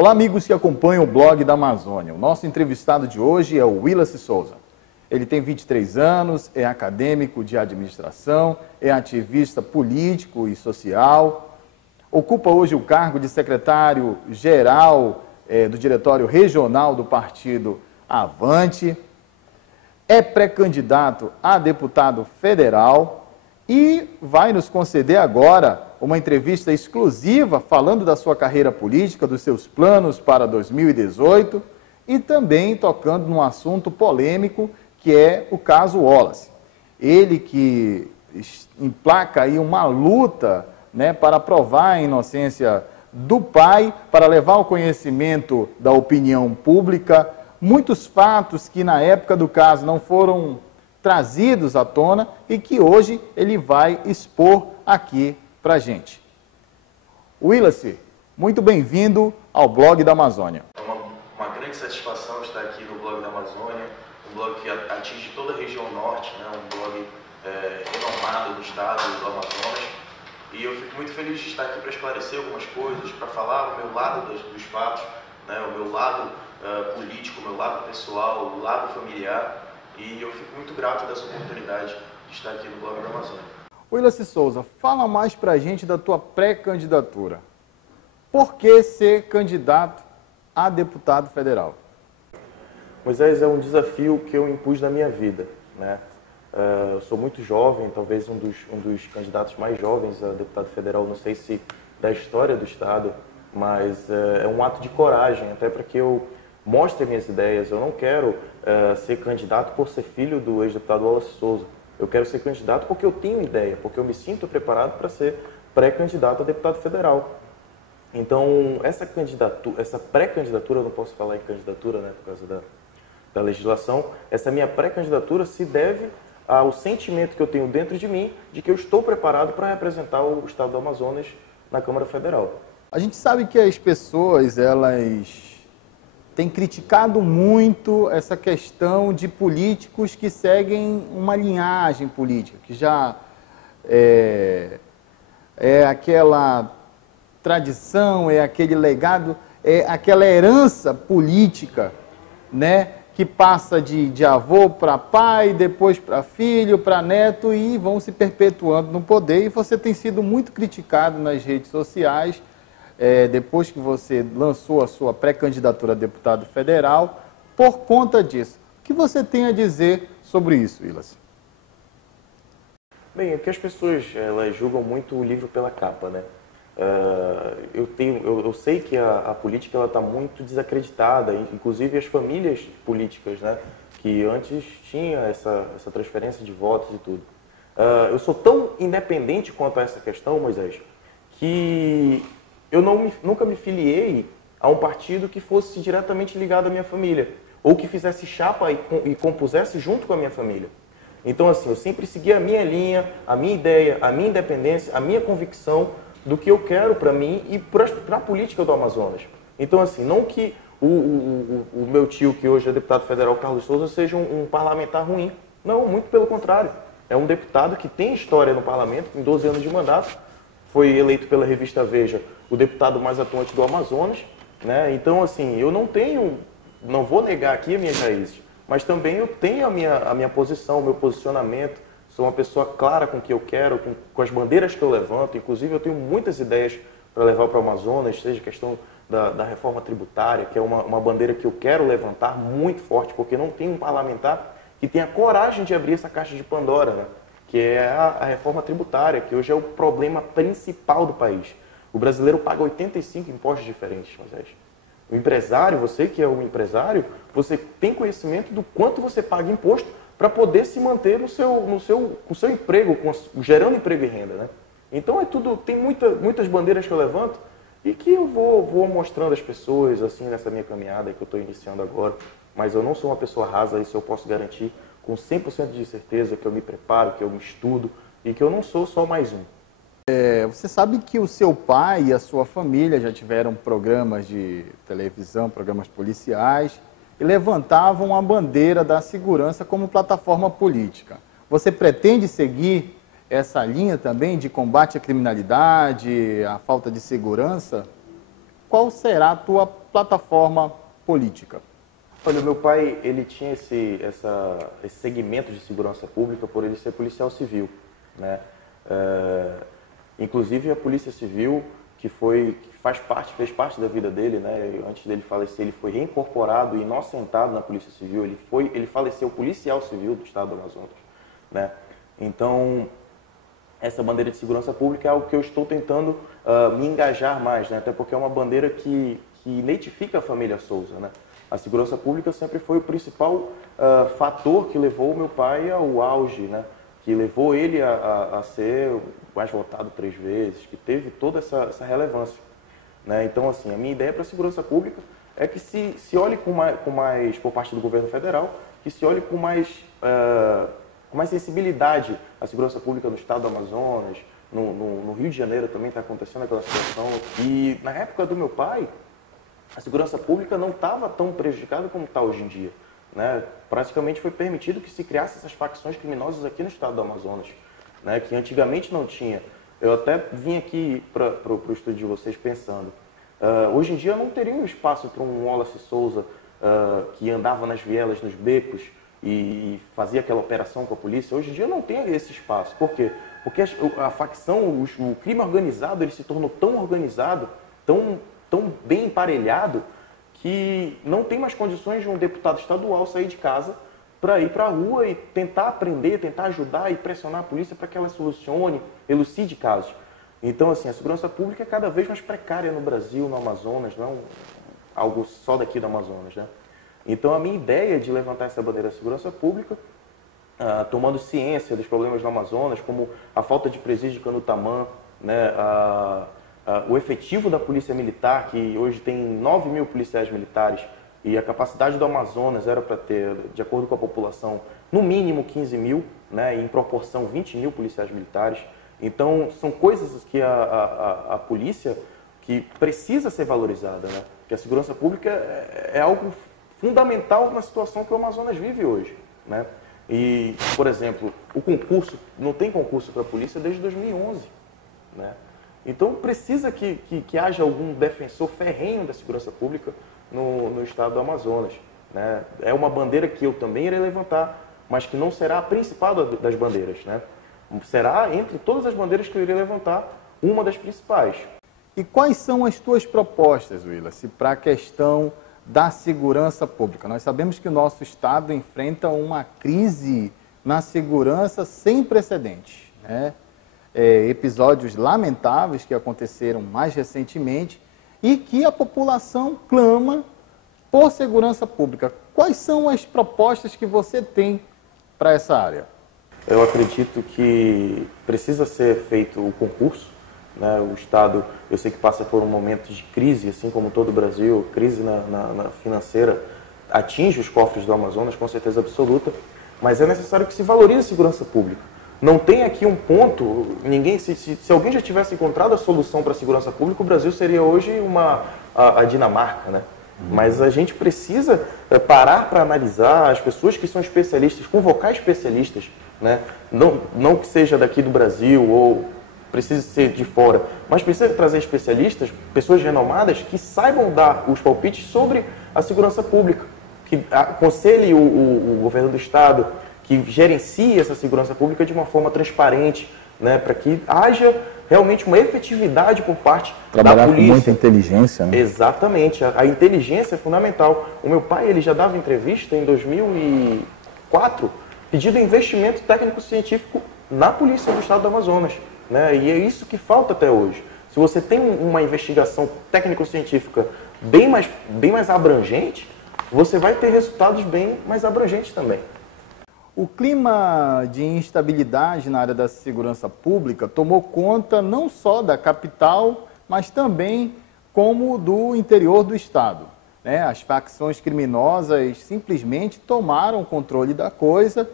Olá, amigos que acompanham o blog da Amazônia. O nosso entrevistado de hoje é o Willacy Souza. Ele tem 23 anos, é acadêmico de administração, é ativista político e social, ocupa hoje o cargo de secretário-geral do Diretório Regional do Partido Avante, é pré-candidato a deputado federal e vai nos conceder agora uma entrevista exclusiva falando da sua carreira política, dos seus planos para 2018 e também tocando num assunto polêmico que é o caso Wallace. Ele que emplaca aí uma luta, né, para provar a inocência do pai, para levar ao conhecimento da opinião pública muitos fatos que na época do caso não foram trazidos à tona e que hoje ele vai expor aqui para a gente. Willacy, muito bem-vindo ao blog da Amazônia. É uma grande satisfação estar aqui no blog da Amazônia, um blog que atinge toda a região norte, né? Um blog renomado no estado do Amazonas. E eu fico muito feliz de estar aqui para esclarecer algumas coisas, para falar o meu lado dos fatos, né? O meu lado político, o meu lado pessoal, o lado familiar. E eu fico muito grato dessa oportunidade de estar aqui no blog da Amazônia. Willacy Souza, fala mais para a gente da tua pré-candidatura. Por que ser candidato a deputado federal? Moisés, é um desafio que eu impus na minha vida, né? Eu sou muito jovem, talvez um dos candidatos mais jovens a deputado federal, não sei se da história do estado, mas é um ato de coragem, até para que eu mostre minhas ideias. Eu não quero ser candidato por ser filho do ex-deputado Wallace Souza. Eu quero ser candidato porque eu tenho ideia, porque eu me sinto preparado para ser pré-candidato a deputado federal. Então, essa pré-candidatura, eu não posso falar em candidatura, né, por causa da legislação, essa minha pré-candidatura se deve ao sentimento que eu tenho dentro de mim de que eu estou preparado para representar o estado do Amazonas na Câmara Federal. A gente sabe que as pessoas, elas têm criticado muito essa questão de políticos que seguem uma linhagem política, que já é aquela tradição, é aquele legado, é aquela herança política, né, que passa de avô para pai, depois para filho, para neto e vão se perpetuando no poder. E você tem sido muito criticado nas redes sociais, depois que você lançou a sua pré-candidatura a deputado federal, por conta disso. O que você tem a dizer sobre isso, Willacy? Bem, é que as pessoas elas julgam muito o livro pela capa, né? Eu sei que a política está muito desacreditada, inclusive as famílias políticas, né? Que antes tinha essa transferência de votos e tudo. Eu sou tão independente quanto a essa questão, Moisés, que eu nunca me filiei a um partido que fosse diretamente ligado à minha família, ou que fizesse chapa e compusesse junto com a minha família. Então, assim, eu sempre segui a minha linha, a minha ideia, a minha independência, a minha convicção do que eu quero para mim e para a política do Amazonas. Então, assim, não que o meu tio, que hoje é deputado federal, Carlos Souza, seja um parlamentar ruim. Não, muito pelo contrário. É um deputado que tem história no parlamento, tem 12 anos de mandato, foi eleito pela revista Veja o deputado mais atuante do Amazonas, né? Então, assim, eu não vou negar aqui as minhas raízes, mas também eu tenho a minha posição, o meu posicionamento. Sou uma pessoa clara com o que eu quero, com as bandeiras que eu levanto. Inclusive, eu tenho muitas ideias para levar para o Amazonas, seja a questão da reforma tributária, que é uma bandeira que eu quero levantar muito forte, porque não tem um parlamentar que tenha coragem de abrir essa caixa de Pandora, né? Que é a reforma tributária, que hoje é o problema principal do país. O brasileiro paga 85 impostos diferentes, Moisés. O empresário, você que é um empresário, você tem conhecimento do quanto você paga imposto para poder se manter no seu emprego, gerando emprego e renda, né? Então tem muitas bandeiras que eu levanto e que eu vou mostrando às pessoas assim nessa minha caminhada que eu estou iniciando agora. Mas eu não sou uma pessoa rasa, isso eu posso garantir com 100% de certeza, que eu me preparo, que eu me estudo e que eu não sou só mais um. Você sabe que o seu pai e a sua família já tiveram programas de televisão, programas policiais, e levantavam a bandeira da segurança como plataforma política. Você pretende seguir essa linha também de combate à criminalidade, à falta de segurança? qual será a tua plataforma política? Olha, o meu pai, ele tinha esse segmento de segurança pública por ele ser policial civil, né? Inclusive a Polícia Civil, que fez parte da vida dele, né? Antes dele falecer, ele foi reincorporado e inocentado na Polícia Civil. Ele faleceu policial civil do estado do Amazonas, né? Então, essa bandeira de segurança pública é algo que eu estou tentando me engajar mais, né? Até porque é uma bandeira que identifica a família Souza, né? A segurança pública sempre foi o principal fator que levou o meu pai ao auge, né? Que levou ele a ser mais votado 3 vezes, que teve toda essa relevância, né? Então, assim, a minha ideia para a segurança pública é que se olhe com mais, por parte do governo federal, que se olhe com mais sensibilidade a segurança pública no estado do Amazonas, no Rio de Janeiro também está acontecendo aquela situação. E na época do meu pai, a segurança pública não estava tão prejudicada como está hoje em dia, né? Praticamente foi permitido que se criasse essas facções criminosas aqui no estado do Amazonas, né? Que antigamente não tinha. Eu até vim aqui para o estúdio de vocês pensando, hoje em dia não teria um espaço para um Wallace Souza que andava nas vielas, nos becos e fazia aquela operação com a polícia. Hoje em dia não tem esse espaço. Por quê? Porque a facção, o crime organizado, ele se tornou tão organizado, tão bem emparelhado, que não tem mais condições de um deputado estadual sair de casa para ir para a rua e tentar aprender, tentar ajudar e pressionar a polícia para que ela solucione, elucide casos. Então, assim, a segurança pública é cada vez mais precária no Brasil, no Amazonas, não algo só daqui do Amazonas, né? Então, a minha ideia de levantar essa bandeira da segurança pública, tomando ciência dos problemas do Amazonas, como a falta de presídio de Canutamã, né, o efetivo da Polícia Militar, que hoje tem 9 mil policiais militares, e a capacidade do Amazonas era para ter, de acordo com a população, no mínimo 15 mil, né, em proporção 20 mil policiais militares. Então, são coisas que a polícia que precisa ser valorizada, né? Porque a segurança pública é algo fundamental na situação que o Amazonas vive hoje, né? E, por exemplo, o concurso, não tem concurso para a polícia desde 2011, né? Então, precisa que haja algum defensor ferrenho da segurança pública no estado do Amazonas, né? É uma bandeira que eu também irei levantar, mas que não será a principal das bandeiras, né? Será, entre todas as bandeiras que eu irei levantar, uma das principais. E quais são as tuas propostas, Willace, para a questão da segurança pública? Nós sabemos que o nosso estado enfrenta uma crise na segurança sem precedentes, né? Episódios lamentáveis que aconteceram mais recentemente e que a população clama por segurança pública. Quais são as propostas que você tem para essa área? Eu acredito que precisa ser feito o concurso, né? O Estado, eu sei que passa por um momento de crise, assim como todo o Brasil, crise na financeira, atinge os cofres do Amazonas, com certeza absoluta, mas é necessário que se valorize a segurança pública. Não tem aqui um ponto, se alguém já tivesse encontrado a solução para a segurança pública, o Brasil seria hoje a Dinamarca, né? Mas a gente precisa parar para analisar as pessoas que são especialistas, convocar especialistas, né? Não que seja daqui do Brasil ou precise ser de fora, mas precisa trazer especialistas, pessoas renomadas que saibam dar os palpites sobre a segurança pública, que aconselhe o governo do Estado, que gerencie essa segurança pública de uma forma transparente, né, para que haja realmente uma efetividade por parte da polícia. Com muita inteligência, né? Exatamente, a inteligência é fundamental. O meu pai, ele já dava entrevista em 2004, pedindo investimento técnico-científico na polícia do estado do Amazonas, né, e é isso que falta até hoje. Se você tem uma investigação técnico-científica bem mais abrangente, você vai ter resultados bem mais abrangentes também. O clima de instabilidade na área da segurança pública tomou conta não só da capital, mas também como do interior do estado, né? As facções criminosas simplesmente tomaram o controle da coisa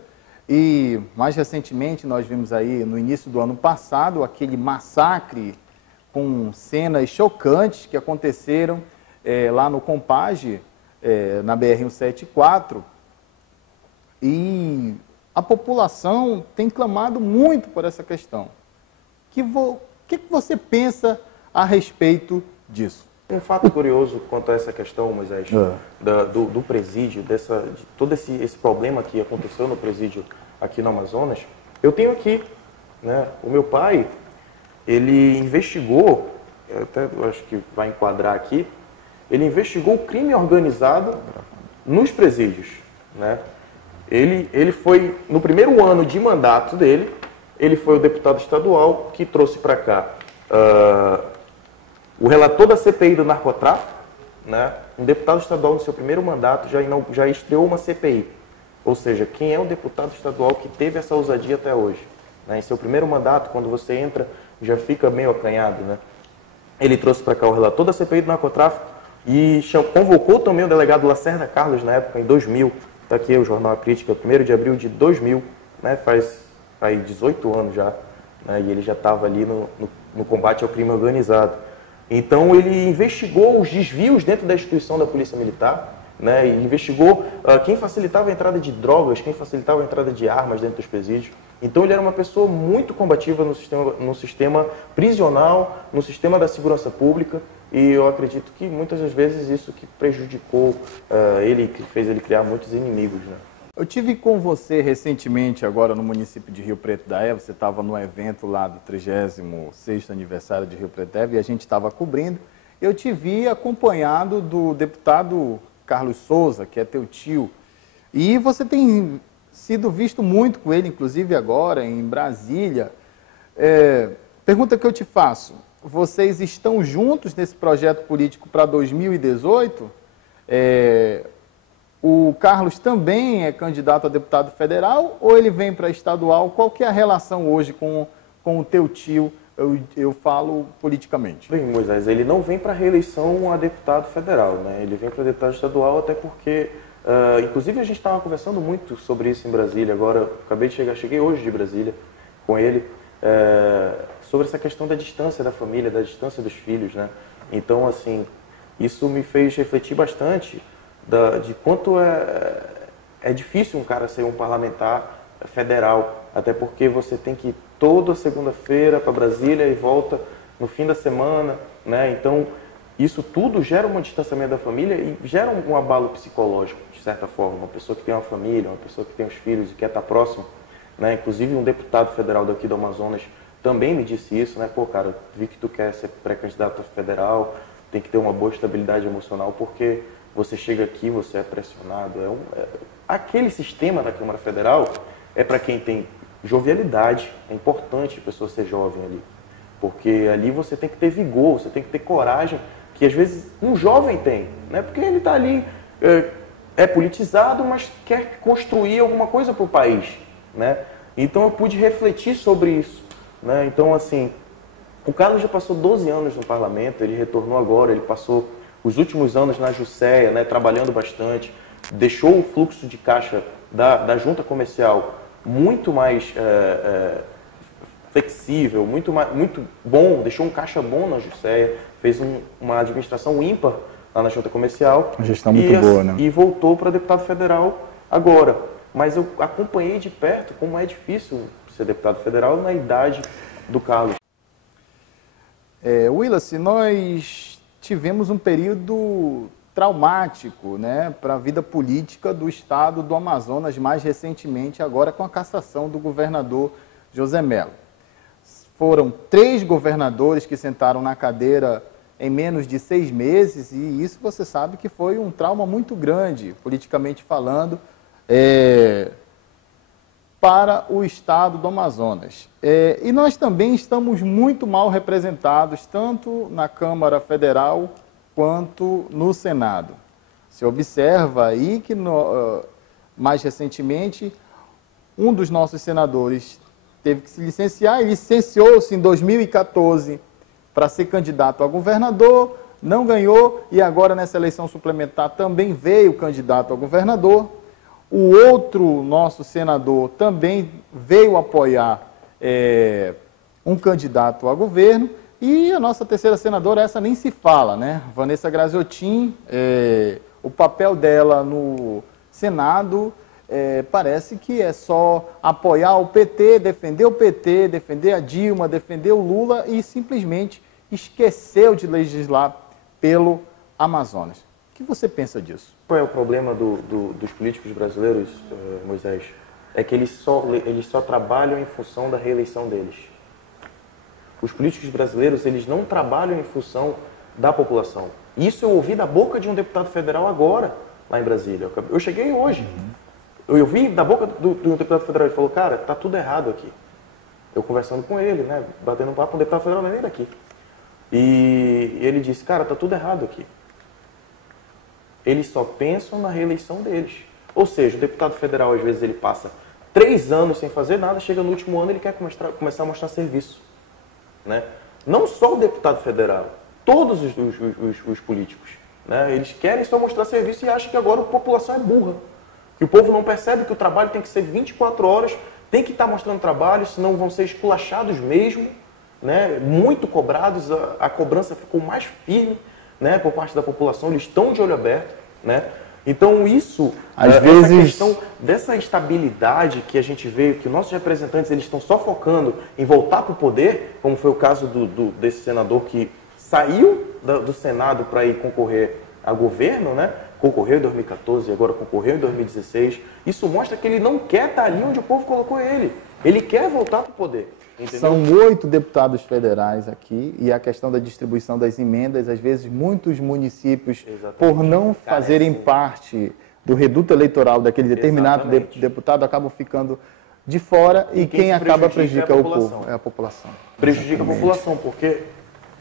e, mais recentemente, nós vimos aí no início do ano passado aquele massacre com cenas chocantes que aconteceram lá no Compage, na BR-174, e a população tem clamado muito por essa questão. O que você pensa a respeito disso? Um fato curioso quanto a essa questão, Moisés, do presídio, de todo esse problema que aconteceu no presídio aqui no Amazonas, eu tenho aqui, né, o meu pai, ele investigou, até acho que vai enquadrar aqui, ele investigou o crime organizado nos presídios, né? Ele foi, no primeiro ano de mandato dele, ele foi o deputado estadual que trouxe para cá o relator da CPI do narcotráfico, né? Um deputado estadual no seu primeiro mandato já estreou uma CPI. Ou seja, quem é o deputado estadual que teve essa ousadia até hoje? Né? Em seu primeiro mandato, quando você entra, já fica meio acanhado, né? Ele trouxe para cá o relator da CPI do narcotráfico e convocou também o delegado Lacerda Carlos, na época, em 2000. Está aqui o Jornal A Crítica, 1º de abril de 2000, né? Faz 18 anos já, né? E ele já estava ali no combate ao crime organizado. Então, ele investigou os desvios dentro da instituição da Polícia Militar, né? E investigou quem facilitava a entrada de drogas, quem facilitava a entrada de armas dentro dos presídios. Então, ele era uma pessoa muito combativa no sistema prisional, no sistema da segurança pública, e eu acredito que muitas das vezes isso que prejudicou ele, que fez ele criar muitos inimigos, né? Eu tive com você recentemente, agora no município de Rio Preto da Eva, você estava no evento lá do 36º aniversário de Rio Preto da Eva e a gente estava cobrindo. Eu te vi acompanhado do deputado Carlos Souza, que é teu tio, e você tem sido visto muito com ele, inclusive agora em Brasília. Pergunta que eu te faço, vocês estão juntos nesse projeto político para 2018? O Carlos também é candidato a deputado federal ou ele vem para estadual? Qual que é a relação hoje com o teu tio? Eu falo politicamente. Bem, Moisés, ele não vem para reeleição a deputado federal, né? Ele vem para deputado estadual até porque, inclusive a gente estava conversando muito sobre isso em Brasília, agora acabei de cheguei hoje de Brasília com ele, sobre essa questão da distância da família, da distância dos filhos, né? Então, assim, isso me fez refletir bastante de quanto é difícil um cara ser um parlamentar federal, até porque você tem que ir toda segunda-feira para Brasília e volta no fim da semana, né? Então, isso tudo gera um distanciamento da família e gera um abalo psicológico, de certa forma. Uma pessoa que tem uma família, uma pessoa que tem os filhos e quer estar próximo, né? Inclusive, um deputado federal daqui do Amazonas também me disse isso, né? Pô, cara, vi que tu quer ser pré-candidato a federal, tem que ter uma boa estabilidade emocional, porque você chega aqui, você é pressionado. Aquele sistema da Câmara Federal é para quem tem jovialidade. É importante a pessoa ser jovem ali. Porque ali você tem que ter vigor, você tem que ter coragem, que às vezes um jovem tem, né? Porque ele está ali, é politizado, mas quer construir alguma coisa para o país, né? Então eu pude refletir sobre isso, né? Então, assim, o Carlos já passou 12 anos no parlamento, ele retornou agora, ele passou os últimos anos na Jusceia, né, trabalhando bastante, deixou o fluxo de caixa da junta comercial muito mais flexível, muito bom, deixou um caixa bom na Jusceia, fez uma administração ímpar lá na junta comercial. Uma gestão muito boa, né? E voltou para deputado federal agora. Mas eu acompanhei de perto como é difícil ser deputado federal na idade do Carlos. Willace, nós tivemos um período traumático, né, para a vida política do estado do Amazonas, mais recentemente agora com a cassação do governador José Mello. Foram 3 governadores que sentaram na cadeira em menos de 6 meses e isso você sabe que foi um trauma muito grande, politicamente falando, para o estado do Amazonas. E nós também estamos muito mal representados, tanto na Câmara Federal quanto no Senado. Se observa aí que, mais recentemente, um dos nossos senadores teve que se licenciar, e licenciou-se em 2014 para ser candidato a governador, não ganhou, e agora nessa eleição suplementar também veio candidato a governador. O outro nosso senador também veio apoiar um candidato a governo. E a nossa terceira senadora, essa nem se fala, né? Vanessa Graziotin, o papel dela no Senado parece que é só apoiar o PT, defender a Dilma, defender o Lula e simplesmente esqueceu de legislar pelo Amazonas. O que você pensa disso? Qual é o problema dos políticos brasileiros, Moisés? É que eles só trabalham em função da reeleição deles. Os políticos brasileiros, eles não trabalham em função da população. Isso eu ouvi da boca de um deputado federal agora, lá em Brasília. Eu cheguei hoje. Eu ouvi da boca do deputado federal, ele falou, cara, tá tudo errado aqui. Eu conversando com ele, né, batendo um papo com o deputado federal, não é nem daqui. E ele disse, cara, tá tudo errado aqui. Eles só pensam na reeleição deles. Ou seja, o deputado federal, às vezes, ele passa 3 anos sem fazer nada, chega no último ano ele quer começar a mostrar serviço. Né? Não só o deputado federal, todos os políticos. Né? Eles querem só mostrar serviço e acham que agora a população é burra. Que o povo não percebe que o trabalho tem que ser 24 horas, tem que estar mostrando trabalho, senão vão ser esculachados mesmo, né? Muito cobrados, a cobrança ficou mais firme, né? Por parte da população, eles estão de olho aberto. Né? Então isso, às vezes, essa questão dessa estabilidade que a gente vê, que nossos representantes eles estão só focando em voltar para o poder, como foi o caso desse senador que saiu do Senado para ir concorrer a governo, né? Concorreu em 2014 e agora concorreu em 2016. Isso mostra que ele não quer estar ali onde o povo colocou ele. Ele quer voltar para o poder. Entendeu? São 8 deputados federais aqui e a questão da distribuição das emendas, às vezes muitos municípios, por não fazerem parte do reduto eleitoral daquele determinado deputado, acabam ficando de fora e quem acaba prejudicando o povo é a população. Prejudica a população, porque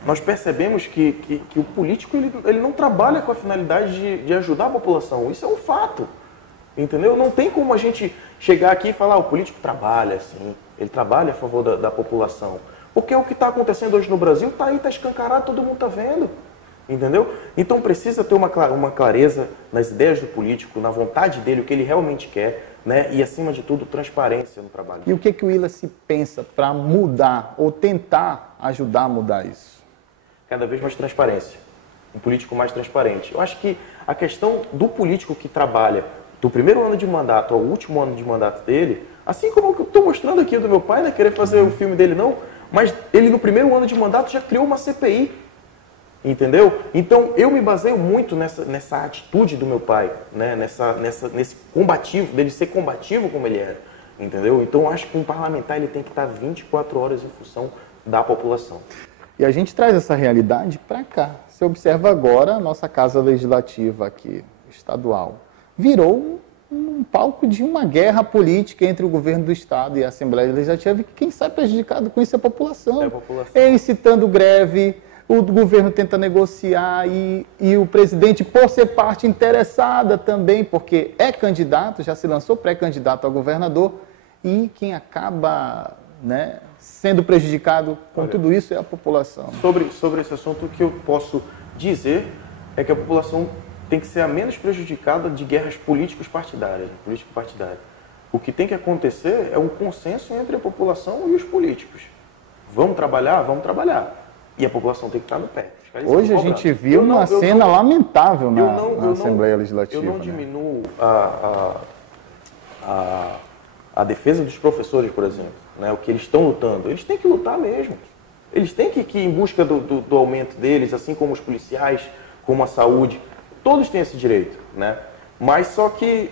nós percebemos que o político ele não trabalha com a finalidade de ajudar a população. Isso é um fato. Entendeu? Não tem como a gente chegar aqui e falar, o político trabalha assim, ele trabalha a favor da população. Porque o que está acontecendo hoje no Brasil está aí, está escancarado, todo mundo está vendo. Entendeu? Então precisa ter uma clareza nas ideias do político, na vontade dele, o que ele realmente quer, né? E acima de tudo, transparência no trabalho. E o que o Willis pensa para mudar ou tentar ajudar a mudar isso? Cada vez mais transparência. Um político mais transparente. Eu acho que a questão do político que trabalha do primeiro ano de mandato ao último ano de mandato dele, assim como eu estou mostrando aqui do meu pai, não é querer fazer o filme dele não, mas ele no primeiro ano de mandato já criou uma CPI, entendeu? Então eu me baseio muito nessa atitude do meu pai, né? Nesse combativo, dele ser combativo como ele era, entendeu? Então eu acho que um parlamentar ele tem que estar 24 horas em função da população. E a gente traz essa realidade para cá. Você observa agora a nossa Casa Legislativa aqui, estadual. Virou um palco de uma guerra política entre o governo do Estado e a Assembleia Legislativa, e quem sai prejudicado com isso é a população. É a população. É incitando greve, o governo tenta negociar e o presidente, por ser parte interessada também, porque é candidato, já se lançou pré-candidato a governador, e quem acaba, né, sendo prejudicado com tudo isso é a população. Sobre esse assunto, o que eu posso dizer é que a população tem que ser a menos prejudicada de guerras políticos partidárias, político-partidárias. O que tem que acontecer é um consenso entre a população e os políticos. Vamos trabalhar? Vamos trabalhar. E a população tem que estar no pé. Hoje a gente viu uma cena lamentável na Assembleia Legislativa. Eu não diminuo a defesa dos professores, por exemplo, né, o que eles estão lutando. Eles têm que lutar mesmo. Eles têm que ir em busca do aumento deles, assim como os policiais, como a saúde. Todos têm esse direito, né? Mas só que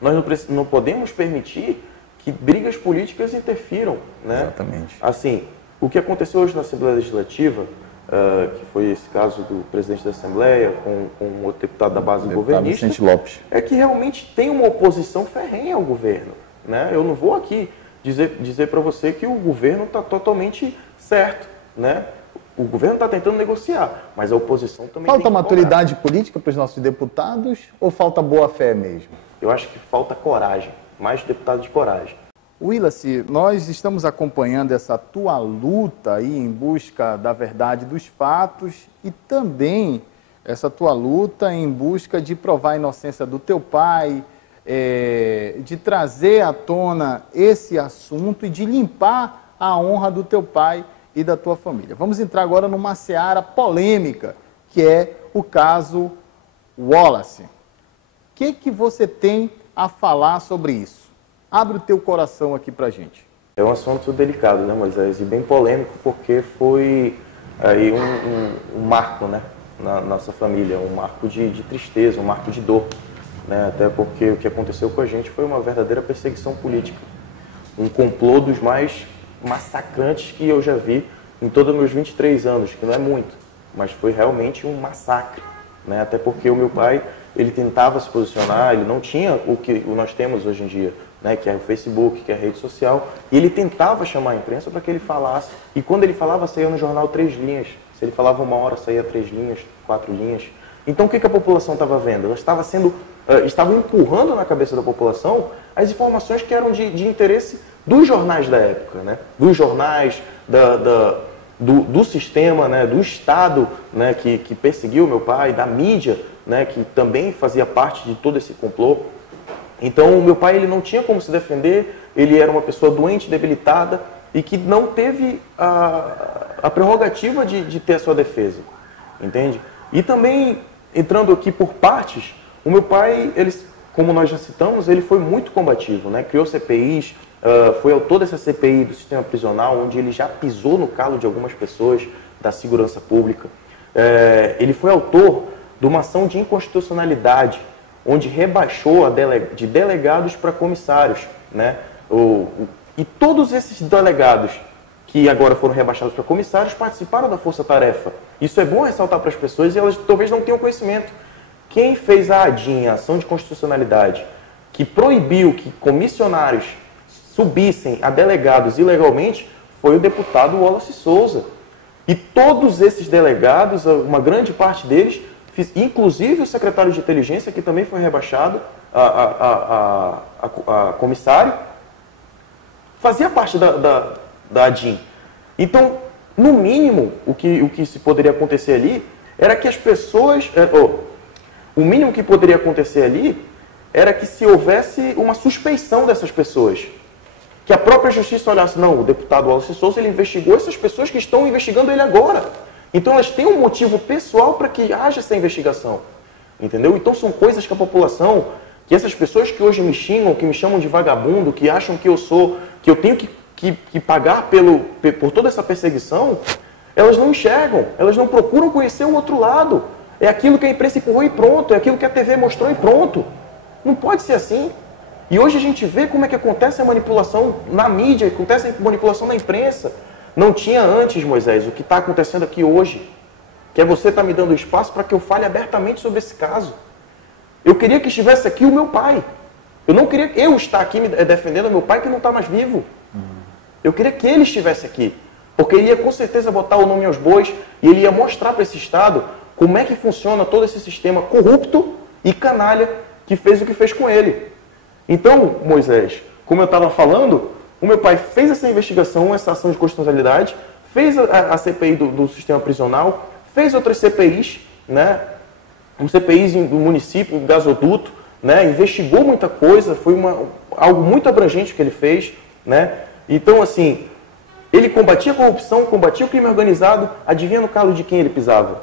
nós não podemos permitir que brigas políticas interfiram, né? Exatamente. Assim, o que aconteceu hoje na Assembleia Legislativa, que foi esse caso do presidente da Assembleia com o deputado da base governista, Vicente Lopes, é que realmente tem uma oposição ferrenha ao governo, né? Eu não vou aqui dizer para você que o governo está totalmente certo, né? O governo está tentando negociar, mas a oposição também falta tem que maturidade política para os nossos deputados ou falta boa fé mesmo? Eu acho que falta coragem, mais deputado de coragem. Willis, nós estamos acompanhando essa tua luta aí em busca da verdade dos fatos e também essa tua luta em busca de provar a inocência do teu pai, de trazer à tona esse assunto e de limpar a honra do teu pai e da tua família. Vamos entrar agora numa seara polêmica, que é o caso Wallace. O que você tem a falar sobre isso? Abre o teu coração aqui pra gente. É um assunto delicado, né, Moisés? E bem polêmico, porque foi aí um marco, né, na nossa família, um marco de tristeza, um marco de dor, né, até porque o que aconteceu com a gente foi uma verdadeira perseguição política, um complô dos mais massacrantes que eu já vi em todos os meus 23 anos, que não é muito, mas foi realmente um massacre, né, até porque o meu pai, ele tentava se posicionar, ele não tinha o que nós temos hoje em dia, né, que é o Facebook, que é a rede social, e ele tentava chamar a imprensa para que ele falasse, e quando ele falava, saía no jornal 3 linhas, se ele falava 1 hora, saía 3 linhas, 4 linhas. Então o que a população estava vendo? Ela estava estavam empurrando na cabeça da população as informações que eram de interesse dos jornais da época, né, dos jornais, do sistema, né, do Estado, né, que perseguiu meu pai, da mídia, né, que também fazia parte de todo esse complô. Então, o meu pai, ele não tinha como se defender, ele era uma pessoa doente, debilitada e que não teve a prerrogativa de ter a sua defesa, entende? E também, entrando aqui por partes, o meu pai, como nós já citamos, ele foi muito combativo, né? Criou CPIs, foi autor dessa CPI do sistema prisional, onde ele já pisou no calo de algumas pessoas da segurança pública. Ele foi autor de uma ação de inconstitucionalidade, onde rebaixou de delegados para comissários, né? E todos esses delegados que agora foram rebaixados para comissários participaram da força-tarefa. Isso é bom ressaltar para as pessoas e elas talvez não tenham conhecimento. Quem fez a ADIM, a ação de constitucionalidade, que proibiu que comissionários subissem a delegados ilegalmente, foi o deputado Wallace Souza. E todos esses delegados, uma grande parte deles, inclusive o secretário de inteligência, que também foi rebaixado a comissário, fazia parte da ADIM. Então, no mínimo, o que se poderia acontecer ali era que as pessoas... o mínimo que poderia acontecer ali era que se houvesse uma suspeição dessas pessoas. Que a própria justiça olhasse, não, o deputado Wallace Souza, ele investigou essas pessoas que estão investigando ele agora. Então elas têm um motivo pessoal para que haja essa investigação. Entendeu? Então são coisas que a população, que essas pessoas que hoje me xingam, que me chamam de vagabundo, que acham que eu tenho que pagar por toda essa perseguição, elas não enxergam, elas não procuram conhecer o outro lado. É aquilo que a imprensa empurrou e pronto, é aquilo que a TV mostrou e pronto. Não pode ser assim. E hoje a gente vê como é que acontece a manipulação na mídia, acontece a manipulação na imprensa. Não tinha antes, Moisés, o que está acontecendo aqui hoje. Que é você estar me dando espaço para que eu fale abertamente sobre esse caso. Eu queria que estivesse aqui o meu pai. Eu não queria eu estar aqui defendendo o meu pai que não está mais vivo. Eu queria que ele estivesse aqui. Porque ele ia com certeza botar o nome aos bois e ele ia mostrar para esse Estado como é que funciona todo esse sistema corrupto e canalha que fez o que fez com ele. Então, Moisés, como eu estava falando, o meu pai fez essa investigação, essa ação de constitucionalidade, fez a CPI do sistema prisional, fez outras CPIs, né? CPIs do município, do gasoduto, né? Investigou muita coisa, foi algo muito abrangente que ele fez, né? Então, assim, ele combatia a corrupção, combatia o crime organizado, adivinha no calo de quem ele pisava?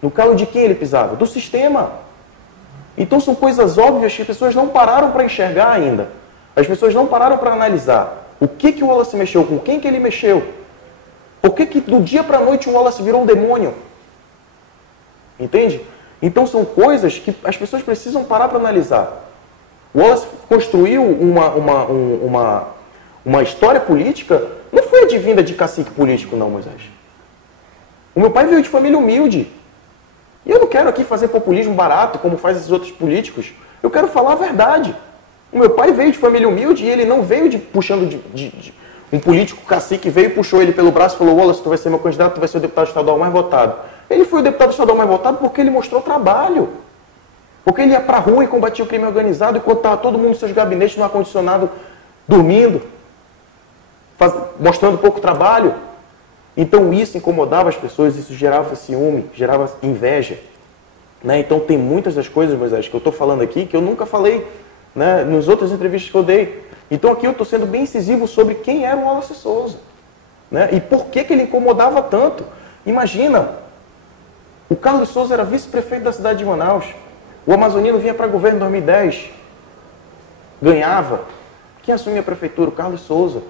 No calo de quem ele pisava? Do sistema. Então são coisas óbvias que as pessoas não pararam para enxergar ainda. As pessoas não pararam para analisar o que o Wallace mexeu, com quem que ele mexeu. Por que do dia para a noite o Wallace virou um demônio? Entende? Então são coisas que as pessoas precisam parar para analisar. O Wallace construiu uma história política, não foi advinda de cacique político não, Moisés. O meu pai veio de família humilde. E eu não quero aqui fazer populismo barato, como faz esses outros políticos. Eu quero falar a verdade. O meu pai veio de família humilde e ele não veio puxando um político cacique, veio e puxou ele pelo braço e falou, Wallace, tu vai ser meu candidato, tu vai ser o deputado estadual mais votado. Ele foi o deputado estadual mais votado porque ele mostrou trabalho. Porque ele ia pra rua e combatia o crime organizado enquanto estava todo mundo nos seus gabinetes no ar-condicionado dormindo, mostrando pouco trabalho. Então isso incomodava as pessoas, isso gerava ciúme, gerava inveja. Né? Então tem muitas das coisas, Moisés, que eu estou falando aqui que eu nunca falei, né, nas outras entrevistas que eu dei. Então aqui eu estou sendo bem incisivo sobre quem era o Wallace Souza. Né? E por que ele incomodava tanto. Imagina, o Carlos Souza era vice-prefeito da cidade de Manaus. O Amazonino vinha para governo em 2010. Ganhava. Quem assumia a prefeitura? O Carlos Souza.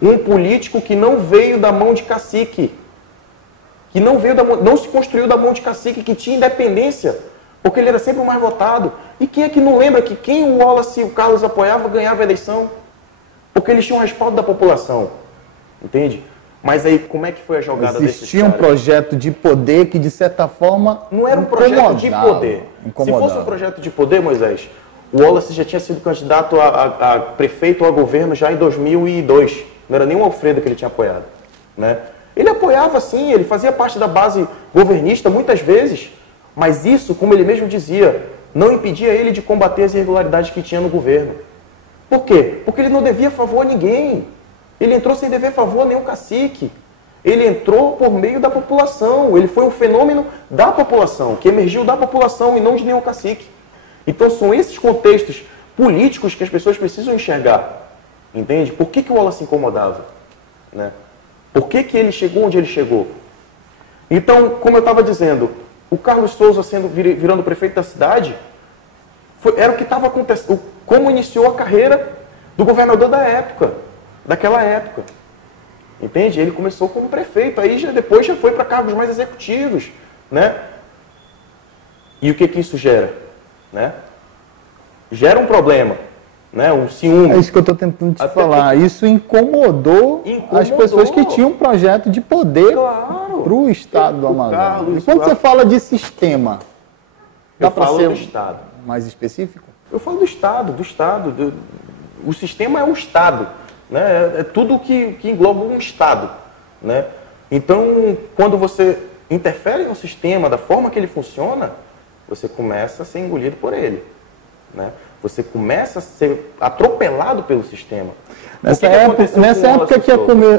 Um político que não veio da mão de cacique, que não se construiu da mão de cacique, que tinha independência, porque ele era sempre o mais votado. E quem é que não lembra que quem o Wallace e o Carlos apoiavam ganhava a eleição? Porque eles tinham respaldo da população, entende? Mas aí, como é que foi a jogada desses caras? Existia um projeto de poder que, de certa forma, não era um projeto de poder. Se fosse um projeto de poder, Moisés, o Wallace já tinha sido candidato a prefeito ou a governo já em 2002. Não era nem o Alfredo que ele tinha apoiado, né? Ele apoiava, sim, ele fazia parte da base governista muitas vezes, mas isso, como ele mesmo dizia, não impedia ele de combater as irregularidades que tinha no governo. Por quê? Porque ele não devia favor a ninguém. Ele entrou sem dever favor a nenhum cacique. Ele entrou por meio da população. Ele foi um fenômeno da população, que emergiu da população e não de nenhum cacique. Então são esses contextos políticos que as pessoas precisam enxergar. Entende? Por que o Wallace se incomodava? Né? Por que ele chegou onde ele chegou? Então, como eu estava dizendo, o Carlos Souza virando prefeito da cidade, era o que estava acontecendo, como iniciou a carreira do governador da época, daquela época. Entende? Ele começou como prefeito, aí depois já foi para cargos mais executivos. Né? E o que isso gera? Né? Gera um problema. Né, um ciúme. É isso que eu estou tentando te falar. Isso incomodou as pessoas que tinham um projeto de poder para o Estado do Amazonas. E quando você fala de sistema, dá para ser do Estado. Mais específico? Eu falo do Estado, o sistema é o Estado. Né? É tudo que engloba um Estado. Né? Então, quando você interfere no sistema, da forma que ele funciona, você começa a ser engolido por ele. Né? Você começa a ser atropelado pelo sistema. Nessa época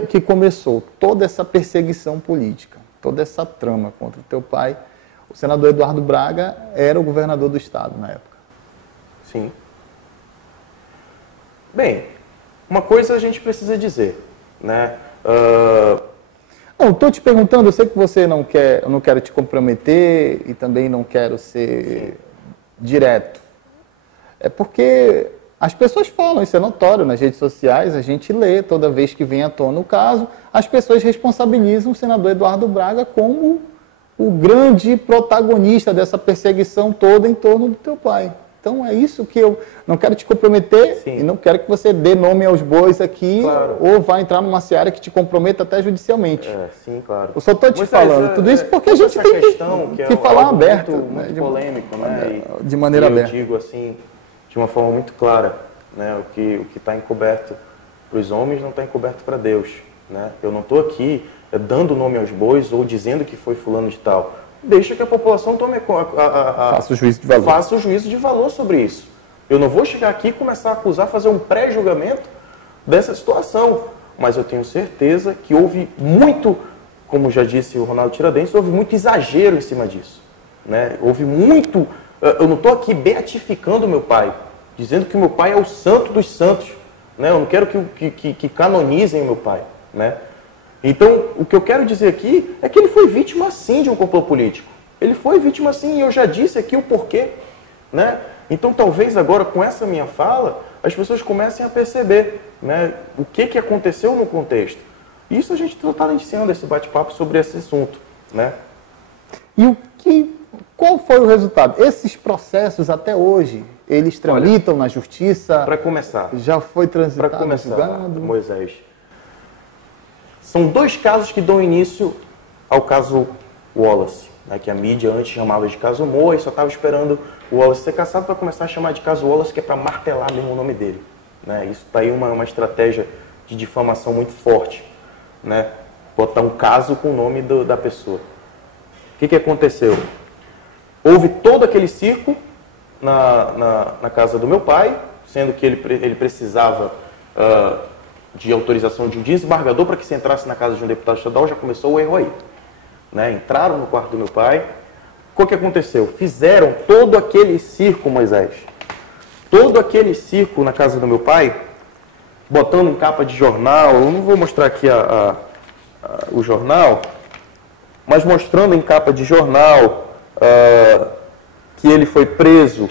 que começou toda essa perseguição política, toda essa trama contra o teu pai, o senador Eduardo Braga era o governador do estado na época. Sim. Bem, uma coisa a gente precisa dizer, né? Não, estou te perguntando, eu sei que você não quer, eu não quero te comprometer e também não quero ser direto. É porque as pessoas falam, isso é notório nas redes sociais, a gente lê toda vez que vem à tona o caso, as pessoas responsabilizam o senador Eduardo Braga como o grande protagonista dessa perseguição toda em torno do teu pai. Então é isso que eu não quero te comprometer. Sim. E não quero que você dê nome aos bois aqui, claro, ou vá entrar numa seara que te comprometa até judicialmente. Sim, claro. Eu só estou te falando tudo isso porque a gente tem que falar aberto. Muito polêmico, né? De maneira aberta. Eu digo assim, de uma forma muito clara, né? O que está encoberto para os homens não está encoberto para Deus. Né? Eu não estou aqui dando nome aos bois ou dizendo que foi fulano de tal. Deixa que a população tome faça o juízo de valor. Faça o juízo de valor sobre isso. Eu não vou chegar aqui e começar a acusar, fazer um pré-julgamento dessa situação. Mas eu tenho certeza que houve muito, como já disse o Ronaldo Tiradentes, houve muito exagero em cima disso. Né? Houve muito... Eu não estou aqui beatificando meu pai, dizendo que meu pai é o santo dos santos. Né? Eu não quero que canonizem o meu pai. Né? Então, o que eu quero dizer aqui é que ele foi vítima, sim, de um complô político. Ele foi vítima, sim, e eu já disse aqui o porquê. Né? Então, talvez agora, com essa minha fala, as pessoas comecem a perceber, né, o que aconteceu no contexto. Isso a gente está iniciando esse bate-papo sobre esse assunto. Né? E qual foi o resultado? Esses processos, até hoje, eles tramitam na justiça? Para começar. Já foi transitado? Para começar, Moisés. São dois casos que dão início ao caso Wallace, né, que a mídia antes chamava de caso Moa e só estava esperando o Wallace ser cassado para começar a chamar de caso Wallace, que é para martelar mesmo o nome dele. Né? Isso está aí uma estratégia de difamação muito forte. Né? Botar um caso com o nome da pessoa. O que aconteceu? Houve todo aquele circo na casa do meu pai, sendo que ele precisava... de autorização de um desembargador para que se entrasse na casa de um deputado estadual, já começou o erro aí. Né? Entraram no quarto do meu pai. O que aconteceu? Fizeram todo aquele circo, Moisés. Todo aquele circo na casa do meu pai, botando em capa de jornal. Eu não vou mostrar aqui o jornal, mas mostrando em capa de jornal que ele foi preso,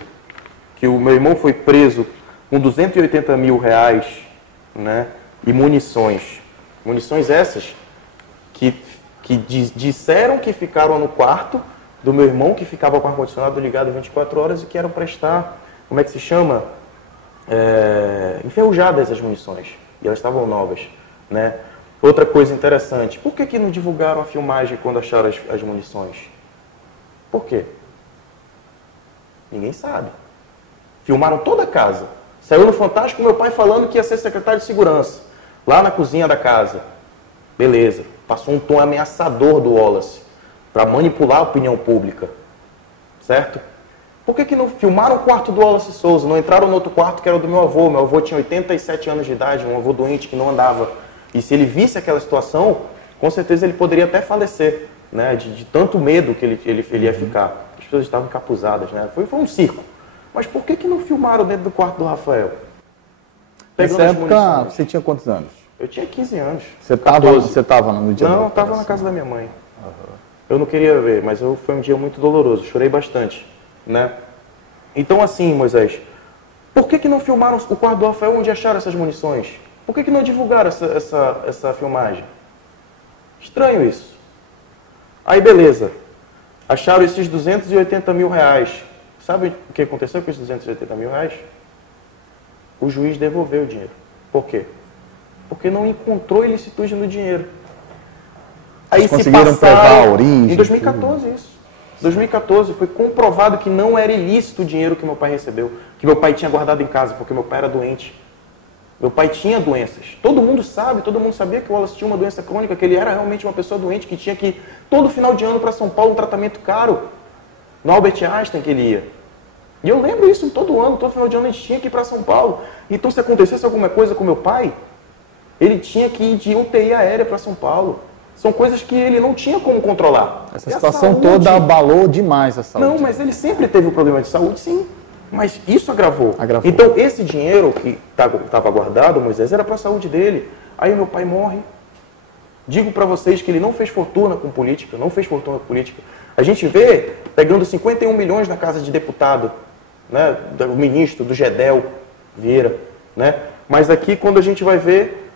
que o meu irmão foi preso com R$280 mil, né? e munições. Munições essas que disseram que ficaram no quarto do meu irmão, que ficava com o ar-condicionado ligado 24 horas e que eram para estar, como é que se chama? Enferrujadas as munições. E elas estavam novas, né? Outra coisa interessante, por que não divulgaram a filmagem quando acharam as munições? Por quê? Ninguém sabe. Filmaram toda a casa. Saiu no Fantástico meu pai falando que ia ser secretário de segurança, lá na cozinha da casa. Beleza. Passou um tom ameaçador do Wallace, para manipular a opinião pública. Certo? Por que não filmaram o quarto do Wallace Souza? Não entraram no outro quarto que era o do meu avô. Meu avô tinha 87 anos de idade, um avô doente que não andava. E se ele visse aquela situação, com certeza ele poderia até falecer, né? De tanto medo que ele ia ficar. As pessoas estavam encapuzadas, né? Foi um circo. Mas por que não filmaram dentro do quarto do Rafael? Nessa época, você tinha quantos anos? Eu tinha 15 anos. Você estava no dia? Não, eu estava na casa da minha mãe. Uhum. Eu não queria ver, mas foi um dia muito doloroso. Chorei bastante, né? Então, assim, Moisés, por que não filmaram o quarto do Rafael onde acharam essas munições? Por que não divulgaram essa filmagem? Estranho isso. Aí, beleza. Acharam esses 280 mil reais. Sabe o que aconteceu com esses 280 mil reais? O juiz devolveu o dinheiro. Por quê? Porque não encontrou ilicitude no dinheiro. Aí conseguiram provar a origem? Em 2014, isso. Em 2014 foi comprovado que não era ilícito o dinheiro que meu pai recebeu, que meu pai tinha guardado em casa, porque meu pai era doente. Meu pai tinha doenças. Todo mundo sabe, todo mundo sabia que o Wallace tinha uma doença crônica, que ele era realmente uma pessoa doente, que tinha que ir todo final de ano para São Paulo, um tratamento caro. No Albert Einstein que ele ia. E eu lembro isso todo ano, todo final de ano a gente tinha que ir para São Paulo. Então se acontecesse alguma coisa com meu pai, ele tinha que ir de UTI aérea para São Paulo. São coisas que ele não tinha como controlar. Essa situação toda abalou demais a saúde. Não, mas ele sempre teve um problema de saúde, sim. Mas isso agravou. Então, esse dinheiro que estava guardado, Moisés, era para a saúde dele. Aí meu pai morre. Digo para vocês que ele não fez fortuna com política, não fez fortuna com política. A gente vê pegando 51 milhões na casa de deputado, né, do ministro, do Gedel Vieira, né? Mas aqui, quando a gente vai ver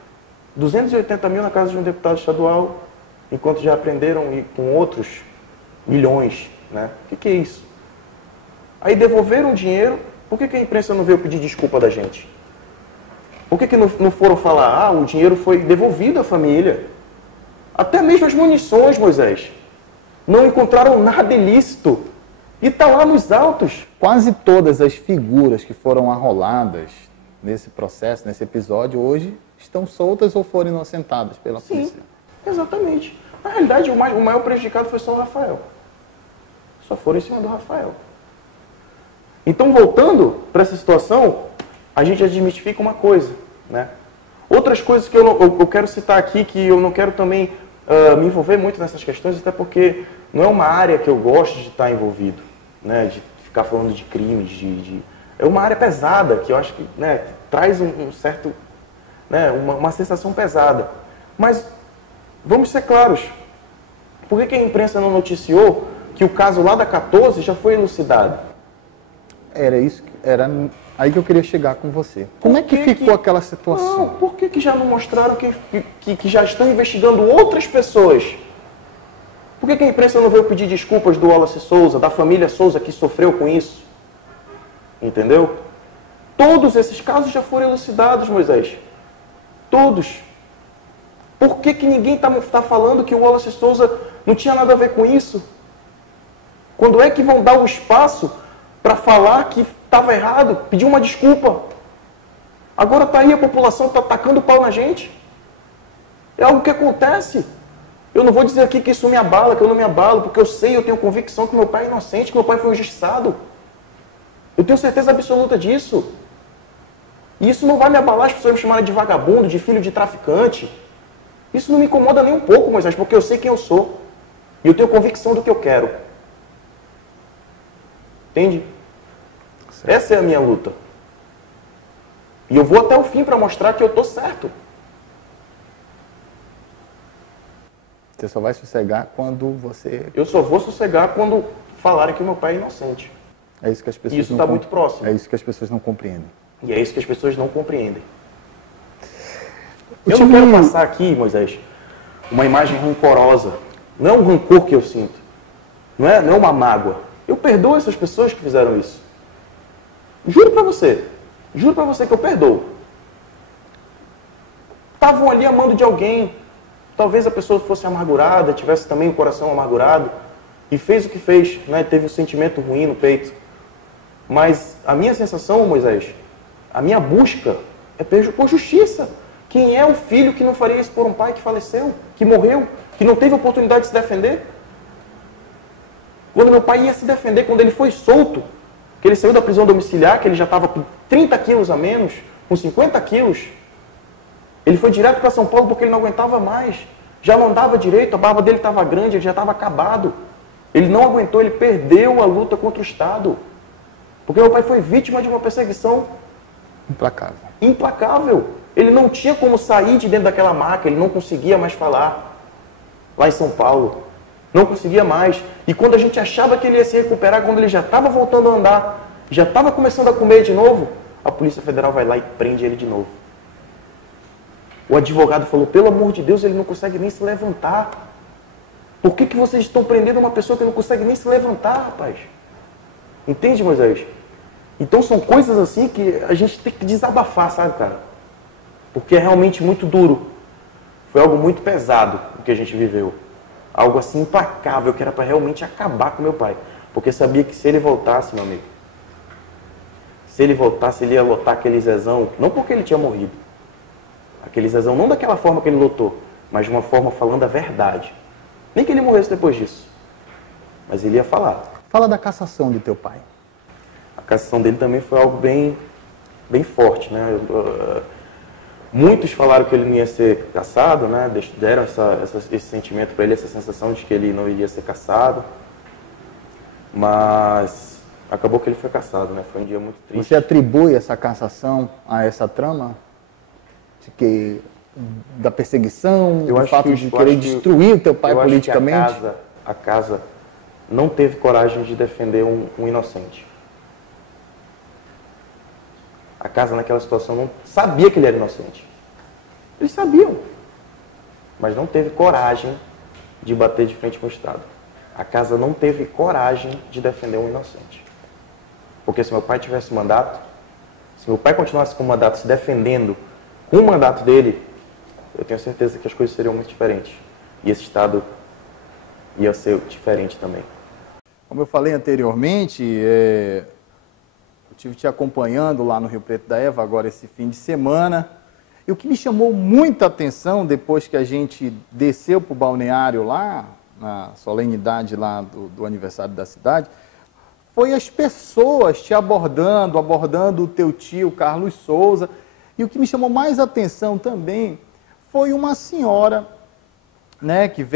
280 mil na casa de um deputado estadual, enquanto já aprenderam com outros milhões, né? O que é isso? Aí devolveram o dinheiro, por que a imprensa não veio pedir desculpa da gente? Por que não foram falar, o dinheiro foi devolvido à família? Até mesmo as munições, Moisés. Não encontraram nada ilícito. E está lá nos autos. Quase todas as figuras que foram arroladas nesse processo, nesse episódio, hoje estão soltas ou foram inocentadas pela polícia. Sim, exatamente. Na realidade, o maior prejudicado foi só o Rafael. Só foram em cima do Rafael. Então, voltando para essa situação, a gente já desmistifica uma coisa, né? Outras coisas que eu quero citar aqui, que eu não quero também me envolver muito nessas questões, até porque não é uma área que eu gosto de estar envolvido, né? De ficar falando de crimes, é uma área pesada, que eu acho que, né, que traz um certo, né, uma sensação pesada. Mas, vamos ser claros, por que a imprensa não noticiou que o caso lá da 14 já foi elucidado? Era aí que eu queria chegar com você. Como é que ficou aquela situação? Não, por que já não mostraram que já estão investigando outras pessoas? Por que a imprensa não veio pedir desculpas do Wallace Souza, da família Souza que sofreu com isso? Entendeu? Todos esses casos já foram elucidados, Moisés. Todos. Por que ninguém está falando que o Wallace Souza não tinha nada a ver com isso? Quando é que vão dar o espaço para falar que estava errado, pedir uma desculpa? Agora está aí, a população está tacando pau na gente. É algo que acontece. Eu não vou dizer aqui que isso me abala, que eu não me abalo, porque eu tenho convicção que meu pai é inocente, que meu pai foi injustiçado. Eu tenho certeza absoluta disso. E isso não vai me abalar, as pessoas me chamarem de vagabundo, de filho de traficante. Isso não me incomoda nem um pouco, Moisés, porque eu sei quem eu sou. E eu tenho convicção do que eu quero. Entende? Certo. Essa é a minha luta. E eu vou até o fim para mostrar que eu estou certo. Você só vai sossegar quando você... Eu só vou sossegar quando falarem que o meu pai é inocente. É isso que as pessoas e isso está muito próximo. É isso que as pessoas não compreendem. E é isso que as pessoas não compreendem. Eu não quero passar aqui, Moisés, uma imagem rancorosa. Não é um rancor que eu sinto. Não é uma mágoa. Eu perdoo essas pessoas que fizeram isso. Juro para você. Juro para você que eu perdoo. Estavam ali amando de alguém. Talvez a pessoa fosse amargurada, tivesse também o coração amargurado. E fez o que fez, né? Teve um sentimento ruim no peito. Mas a minha sensação, Moisés, a minha busca é por justiça. Quem é o filho que não faria isso por um pai que faleceu, que morreu, que não teve oportunidade de se defender? Quando meu pai ia se defender, quando ele foi solto, que ele saiu da prisão domiciliar, que ele já estava com 30 quilos a menos, com 50 quilos, ele foi direto para São Paulo porque ele não aguentava mais. Já não andava direito, a barba dele estava grande, ele já estava acabado. Ele não aguentou, ele perdeu a luta contra o Estado. Porque meu pai foi vítima de uma perseguição implacável. Ele não tinha como sair de dentro daquela maca, ele não conseguia mais falar. Lá em São Paulo. Não conseguia mais. E quando a gente achava que ele ia se recuperar, quando ele já estava voltando a andar, já estava começando a comer de novo, a Polícia Federal vai lá e prende ele de novo. O advogado falou, pelo amor de Deus, ele não consegue nem se levantar. Por que vocês estão prendendo uma pessoa que não consegue nem se levantar, rapaz? Entende, Moisés? Então são coisas assim que a gente tem que desabafar, sabe, cara? Porque é realmente muito duro. Foi algo muito pesado o que a gente viveu. Algo assim implacável, que era para realmente acabar com meu pai. Porque sabia que se ele voltasse, meu amigo, se ele voltasse, ele ia lotar aquele Zezão, não porque ele tinha morrido. Aquele Zezão não daquela forma que ele lotou, mas de uma forma falando a verdade. Nem que ele morresse depois disso. Mas ele ia falar. Fala da cassação do teu pai. A cassação dele também foi algo bem forte, né? Muitos falaram que ele não ia ser cassado, né? Deram esse sentimento para ele, essa sensação de que ele não iria ser cassado. Mas acabou que ele foi cassado, né? Foi um dia muito triste. Você atribui essa cassação a essa trama? Da perseguição, do fato de querer destruir o teu pai politicamente? A casa não teve coragem de defender um inocente. A casa naquela situação não sabia que ele era inocente. Eles sabiam, mas não teve coragem de bater de frente com o Estado. A casa não teve coragem de defender um inocente. Porque se meu pai tivesse mandato, se meu pai continuasse com o mandato se defendendo com o mandato dele, eu tenho certeza que as coisas seriam muito diferentes. E esse Estado ia ser diferente também. Como eu falei anteriormente, eu estive te acompanhando lá no Rio Preto da Eva, agora esse fim de semana. E o que me chamou muita atenção, depois que a gente desceu para o balneário lá, na solenidade lá do aniversário da cidade, foi as pessoas te abordando o teu tio Carlos Souza. E o que me chamou mais atenção também foi uma senhora, né, que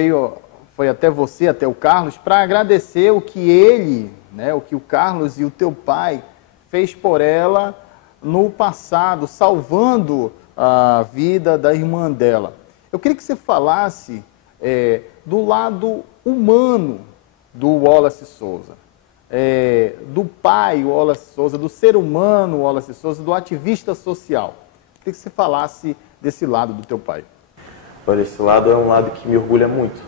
foi até você, até o Carlos, para agradecer o que ele, né, o que o Carlos e o teu pai fez por ela no passado, salvando a vida da irmã dela. Eu queria que você falasse do lado humano do Wallace Souza, do pai Wallace Souza, do ser humano Wallace Souza, do ativista social. Eu queria que você falasse desse lado do teu pai. Olha, esse lado é um lado que me orgulha muito.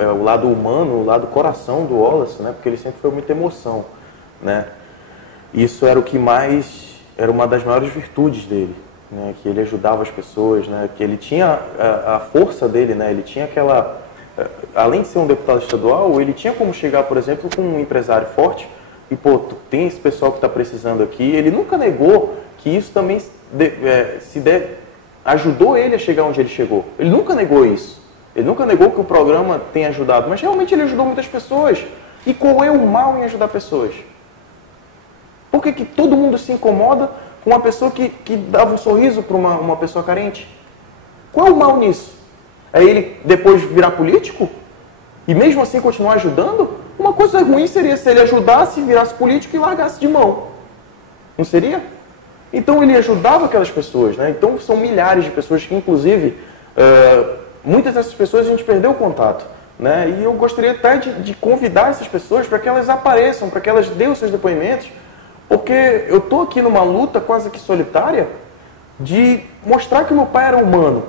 É o lado humano, o lado coração do Wallace, né? Porque ele sempre foi muita emoção, né? Isso era o que era uma das maiores virtudes dele, né? Que ele ajudava as pessoas, né? Que ele tinha a força dele, né? Ele tinha aquela, além de ser um deputado estadual, ele tinha como chegar, por exemplo, com um empresário forte e, pô, tem esse pessoal que está precisando aqui. Ele nunca negou que isso também ajudou ele a chegar onde ele chegou. Ele nunca negou isso. Ele nunca negou que o programa tenha ajudado, mas realmente ele ajudou muitas pessoas. E qual é o mal em ajudar pessoas? Por que todo mundo se incomoda com uma pessoa que dava um sorriso para uma pessoa carente? Qual é o mal nisso? É ele depois virar político? E mesmo assim continuar ajudando? Uma coisa ruim seria se ele ajudasse, virasse político e largasse de mão. Não seria? Então ele ajudava aquelas pessoas, né? Então são milhares de pessoas que, inclusive, muitas dessas pessoas a gente perdeu o contato, né? E eu gostaria até de convidar essas pessoas para que elas apareçam, para que elas dêem os seus depoimentos, porque eu estou aqui numa luta quase que solitária, de mostrar que meu pai era humano,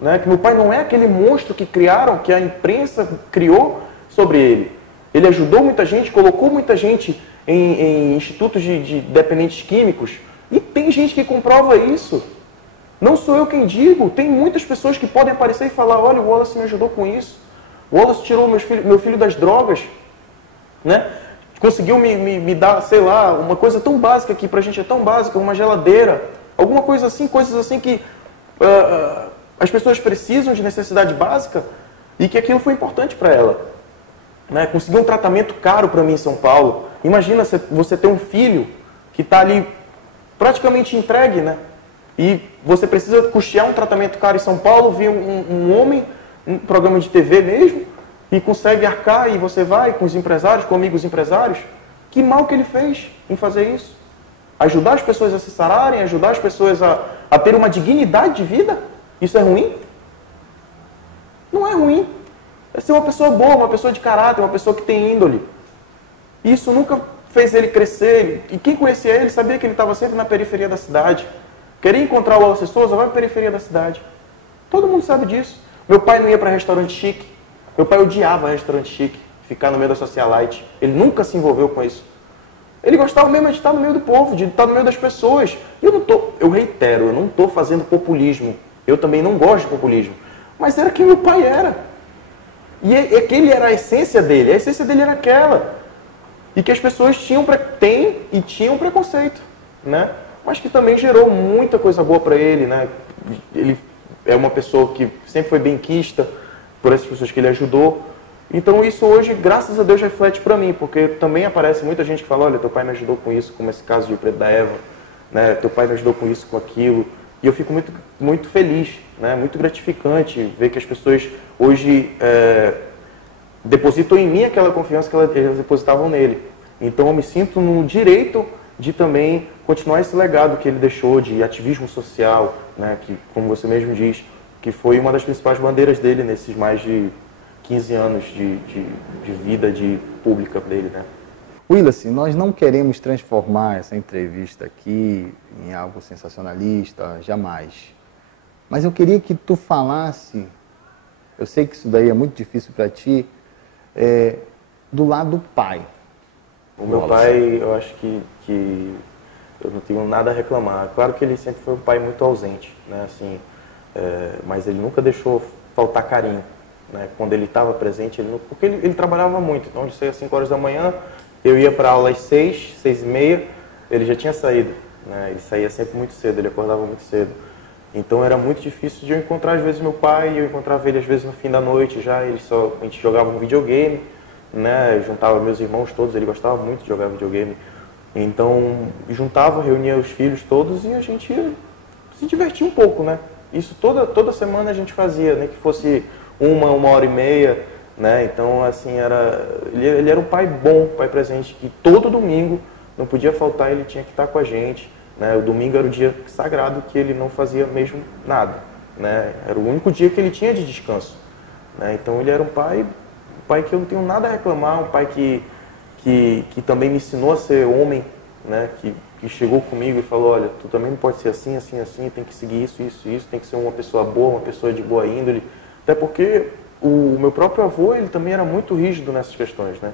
né? Que meu pai não é aquele monstro que criaram, que a imprensa criou sobre ele. Ele ajudou muita gente, colocou muita gente em institutos de dependentes químicos, e tem gente que comprova isso. Não sou eu quem digo, tem muitas pessoas que podem aparecer e falar, olha, o Wallace me ajudou com isso, o Wallace tirou meu filho das drogas, né? Conseguiu me dar, sei lá, uma coisa tão básica que pra gente é tão básica, uma geladeira, alguma coisa assim, coisas assim que as pessoas precisam de necessidade básica e que aquilo foi importante para ela. Né? Conseguiu um tratamento caro para mim em São Paulo. Imagina você ter um filho que está ali praticamente entregue, né? E você precisa custear um tratamento caro em São Paulo, vê um homem, um programa de TV mesmo, e consegue arcar, e você vai com os empresários, com amigos empresários. Que mal que ele fez em fazer isso? Ajudar as pessoas a se sararem, ajudar as pessoas a ter uma dignidade de vida? Isso é ruim? Não é ruim. É ser uma pessoa boa, uma pessoa de caráter, uma pessoa que tem índole. Isso nunca fez ele crescer. E quem conhecia ele sabia que ele estava sempre na periferia da cidade. Queria encontrar o Wallace Souza, vai para a periferia da cidade. Todo mundo sabe disso. Meu pai não ia para restaurante chique. Meu pai odiava restaurante chique, ficar no meio da socialite. Ele nunca se envolveu com isso. Ele gostava mesmo de estar no meio do povo, de estar no meio das pessoas. Eu reitero, eu não estou fazendo populismo. Eu também não gosto de populismo. Mas era quem meu pai era. E aquele era a essência dele. A essência dele era aquela. E que as pessoas têm e tinham preconceito, né? Mas que também gerou muita coisa boa para ele, né? Ele é uma pessoa que sempre foi benquista por essas pessoas que ele ajudou. Então isso hoje, graças a Deus, reflete para mim, porque também aparece muita gente que fala, olha, teu pai me ajudou com isso, como esse caso de Preto da Eva, né? Teu pai me ajudou com isso, com aquilo. E eu fico muito, muito feliz, né? Muito gratificante ver que as pessoas hoje depositam em mim aquela confiança que elas depositavam nele. Então eu me sinto no direito de também continuar esse legado que ele deixou de ativismo social, né? Que, como você mesmo diz, que foi uma das principais bandeiras dele nesses mais de 15 anos de vida pública dele, né? Willace, nós não queremos transformar essa entrevista aqui em algo sensacionalista, jamais. Mas eu queria que tu falasse, eu sei que isso daí é muito difícil para ti, do lado do pai. O meu pai, eu acho que eu não tenho nada a reclamar. Claro que ele sempre foi um pai muito ausente, né? Assim, mas ele nunca deixou faltar carinho, né? Quando ele estava presente, porque ele trabalhava muito. Então, ele saía às 5 horas da manhã, eu ia para aula às 6, 6h30, ele já tinha saído, né? Ele saía sempre muito cedo, ele acordava muito cedo. Então era muito difícil de eu encontrar às vezes meu pai, eu encontrava ele às vezes no fim da noite já, a gente jogava um videogame, né? Eu juntava meus irmãos todos, ele gostava muito de jogar videogame. Então juntava, reunia os filhos todos e a gente se divertia um pouco, né? Isso toda semana a gente fazia, nem que fosse uma hora e meia, né? Então assim, ele era um pai bom, pai presente, que todo domingo não podia faltar, ele tinha que estar com a gente, né? O domingo era o dia sagrado que ele não fazia mesmo nada, né? Era o único dia que ele tinha de descanso, né? Então ele era um pai que eu não tenho nada a reclamar, um pai que também me ensinou a ser homem, né? Que chegou comigo e falou, olha, tu também não pode ser assim, assim, assim, tem que seguir isso, isso, isso, tem que ser uma pessoa boa, uma pessoa de boa índole. Até porque o meu próprio avô, ele também era muito rígido nessas questões, né?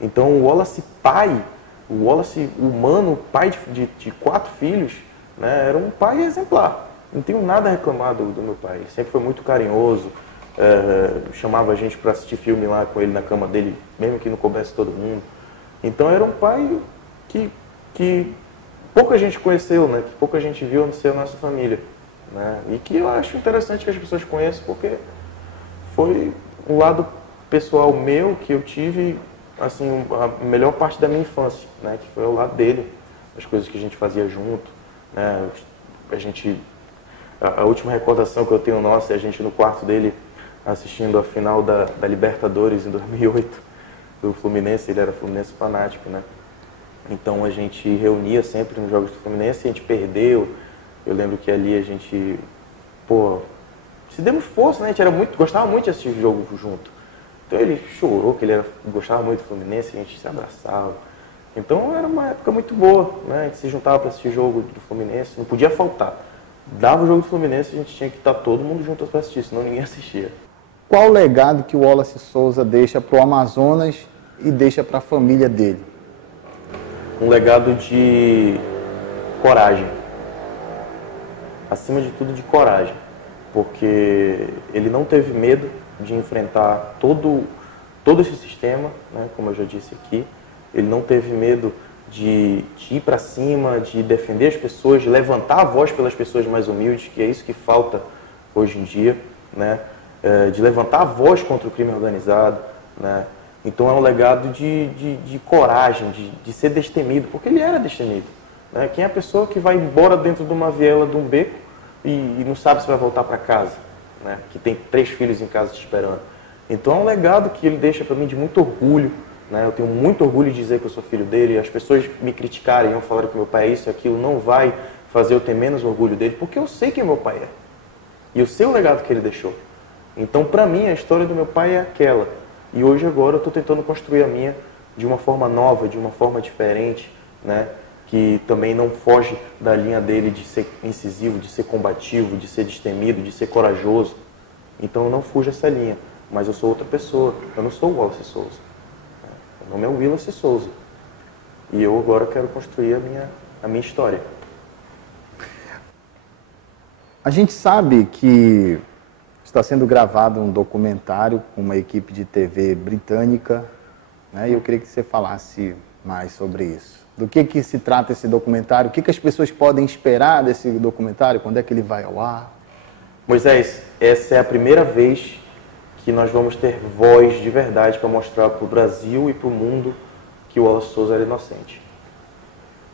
Então o Wallace pai, o Wallace humano, pai de 4 filhos, né? Era um pai exemplar. Não tenho nada a reclamar do meu pai. Ele sempre foi muito carinhoso, chamava a gente para assistir filme lá com ele na cama dele, mesmo que não coubesse todo mundo. Então era um pai que pouca gente conheceu, né? Que pouca gente viu a não ser a nossa família, né? E que eu acho interessante que as pessoas conheçam, porque foi um lado pessoal meu que eu tive, assim, a melhor parte da minha infância, né? Que foi ao lado dele, as coisas que a gente fazia junto, né? A última recordação que eu tenho nossa é a gente no quarto dele assistindo a final da Libertadores em 2008 do Fluminense. Ele era Fluminense fanático, né? Então a gente reunia sempre nos jogos do Fluminense, a gente perdeu. Eu lembro que ali a gente, se demos força, né? A gente gostava muito de assistir o jogo junto. Então ele chorou, que ele gostava muito do Fluminense, a gente se abraçava. Então era uma época muito boa, né? A gente se juntava para assistir jogo do Fluminense, não podia faltar. dava o jogo do Fluminense, a gente tinha que estar todo mundo junto para assistir, senão ninguém assistia. Qual o legado que o Wallace Souza deixa para o Amazonas e deixa para a família dele? Um legado de coragem. Acima de tudo, de coragem. Porque ele não teve medo de enfrentar todo esse sistema, né, como eu já disse aqui. Ele não teve medo de ir para cima, de defender as pessoas, de levantar a voz pelas pessoas mais humildes, que é isso que falta hoje em dia, né? De levantar a voz contra o crime organizado, né? Então é um legado de coragem, de ser destemido, porque ele era destemido, né? Quem é a pessoa que vai embora dentro de uma viela, de um beco, e não sabe se vai voltar para casa, né? Que tem 3 filhos em casa te esperando. Então é um legado que ele deixa para mim de muito orgulho, né? Eu tenho muito orgulho de dizer que eu sou filho dele. As pessoas me criticarem, eu falar que meu pai é isso e aquilo, não vai fazer eu ter menos orgulho dele, porque eu sei quem meu pai é. E eu sei o legado que ele deixou. Então, para mim, a história do meu pai é aquela. E hoje, agora, eu estou tentando construir a minha de uma forma nova, de uma forma diferente, né? Que também não foge da linha dele de ser incisivo, de ser combativo, de ser destemido, de ser corajoso. Então, eu não fujo essa linha. Mas eu sou outra pessoa. Eu não sou o Wallace Souza. Meu nome é Willace Souza. E eu agora quero construir a minha história. A gente sabe que está sendo gravado um documentário com uma equipe de TV britânica, né? E eu queria que você falasse mais sobre isso. Do que se trata esse documentário? O que as pessoas podem esperar desse documentário? Quando é que ele vai ao ar? Moisés, essa é a primeira vez que nós vamos ter voz de verdade para mostrar para o Brasil e para o mundo que o Wallace Souza era inocente.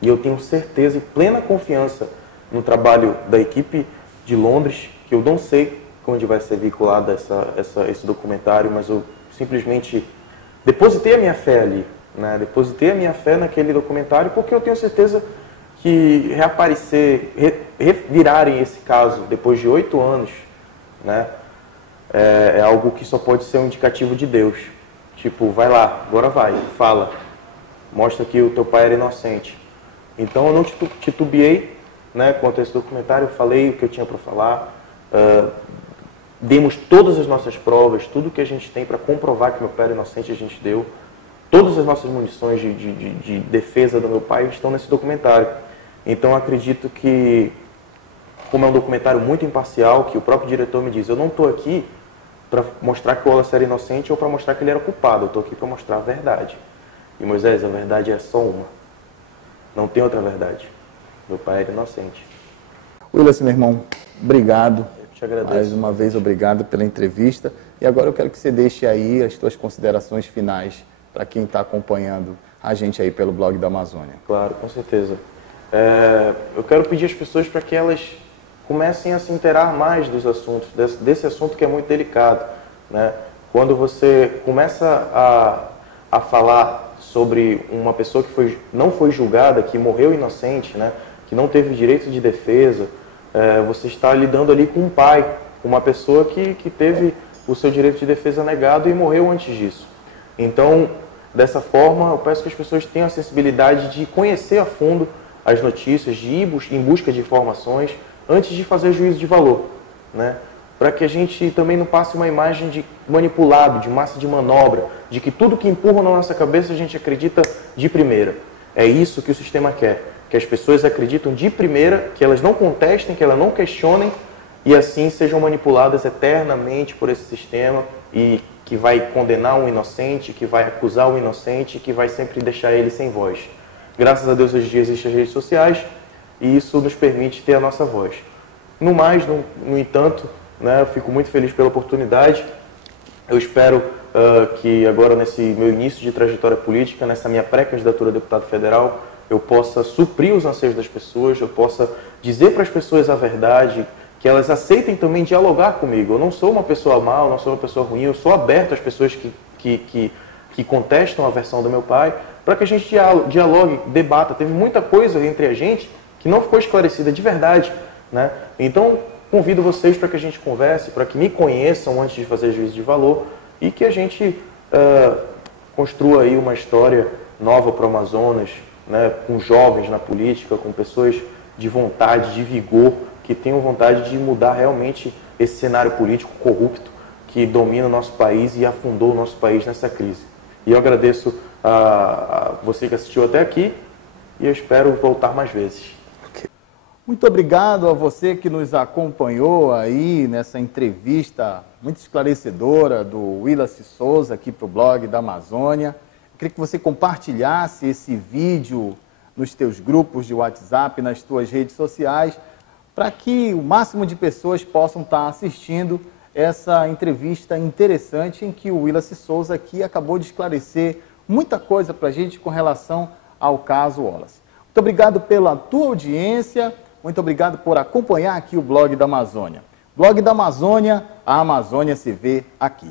E eu tenho certeza e plena confiança no trabalho da equipe de Londres, que eu não sei onde vai ser veiculado esse documentário, mas eu simplesmente depositei a minha fé ali, né? Depositei a minha fé naquele documentário, porque eu tenho certeza que revirarem esse caso depois de 8 anos, né? É algo que só pode ser um indicativo de Deus. Tipo, vai lá, agora vai, fala. Mostra que o teu pai era inocente. Então eu não titubeei, né, quanto a esse documentário, eu falei o que eu tinha para falar. Demos todas as nossas provas, tudo que a gente tem para comprovar que meu pai era inocente, a gente deu. Todas as nossas munições de defesa do meu pai estão nesse documentário. Então acredito que, como é um documentário muito imparcial, que o próprio diretor me diz, eu não estou aqui para mostrar que o Wallace era inocente ou para mostrar que ele era culpado, eu estou aqui para mostrar a verdade. E Moisés, a verdade é só uma. Não tem outra verdade. Meu pai era inocente. Willace, meu irmão, obrigado. Eu te agradeço. Mais uma vez, obrigado pela entrevista. E agora eu quero que você deixe aí as suas considerações finais para quem está acompanhando a gente aí pelo blog da Amazônia. Claro, com certeza. Eu quero pedir às pessoas para que elas comecem a se inteirar mais dos assuntos, desse assunto que é muito delicado, né? Quando você começa a falar sobre uma pessoa que não foi julgada, que morreu inocente, né? Que não teve direito de defesa, você está lidando ali com um pai, com uma pessoa que teve o seu direito de defesa negado e morreu antes disso. Então, dessa forma, eu peço que as pessoas tenham a sensibilidade de conhecer a fundo as notícias, de ir em busca de informações, antes de fazer juízo de valor, né? Para que a gente também não passe uma imagem de manipulado, de massa de manobra, de que tudo que empurram na nossa cabeça a gente acredita de primeira. É isso que o sistema quer, que as pessoas acreditam de primeira, que elas não contestem, que elas não questionem, e assim sejam manipuladas eternamente por esse sistema, e que vai condenar um inocente, que vai acusar um inocente, que vai sempre deixar ele sem voz. Graças a Deus hoje em dia existem as redes sociais, e isso nos permite ter a nossa voz. No mais, no entanto, né, eu fico muito feliz pela oportunidade. Eu espero que agora, nesse meu início de trajetória política, nessa minha pré-candidatura a deputado federal, eu possa suprir os anseios das pessoas, eu possa dizer para as pessoas a verdade, que elas aceitem também dialogar comigo. Eu não sou uma pessoa má, eu não sou uma pessoa ruim, eu sou aberto às pessoas que contestam a versão do meu pai, para que a gente dialogue, debata. Teve muita coisa entre a gente que não ficou esclarecida de verdade, né? Então, convido vocês para que a gente converse, para que me conheçam antes de fazer juízo de valor e que a gente construa aí uma história nova para o Amazonas, né? Com jovens na política, com pessoas de vontade, de vigor, que tenham vontade de mudar realmente esse cenário político corrupto que domina o nosso país e afundou o nosso país nessa crise. E eu agradeço a você que assistiu até aqui e eu espero voltar mais vezes. Muito obrigado a você que nos acompanhou aí nessa entrevista muito esclarecedora do Willacy Souza aqui para o blog da Amazônia. Eu queria que você compartilhasse esse vídeo nos teus grupos de WhatsApp, nas tuas redes sociais, para que o máximo de pessoas possam estar assistindo essa entrevista interessante em que o Willacy Souza aqui acabou de esclarecer muita coisa para a gente com relação ao caso Wallace. Muito obrigado pela tua audiência. Muito obrigado por acompanhar aqui o blog da Amazônia. Blog da Amazônia, a Amazônia se vê aqui.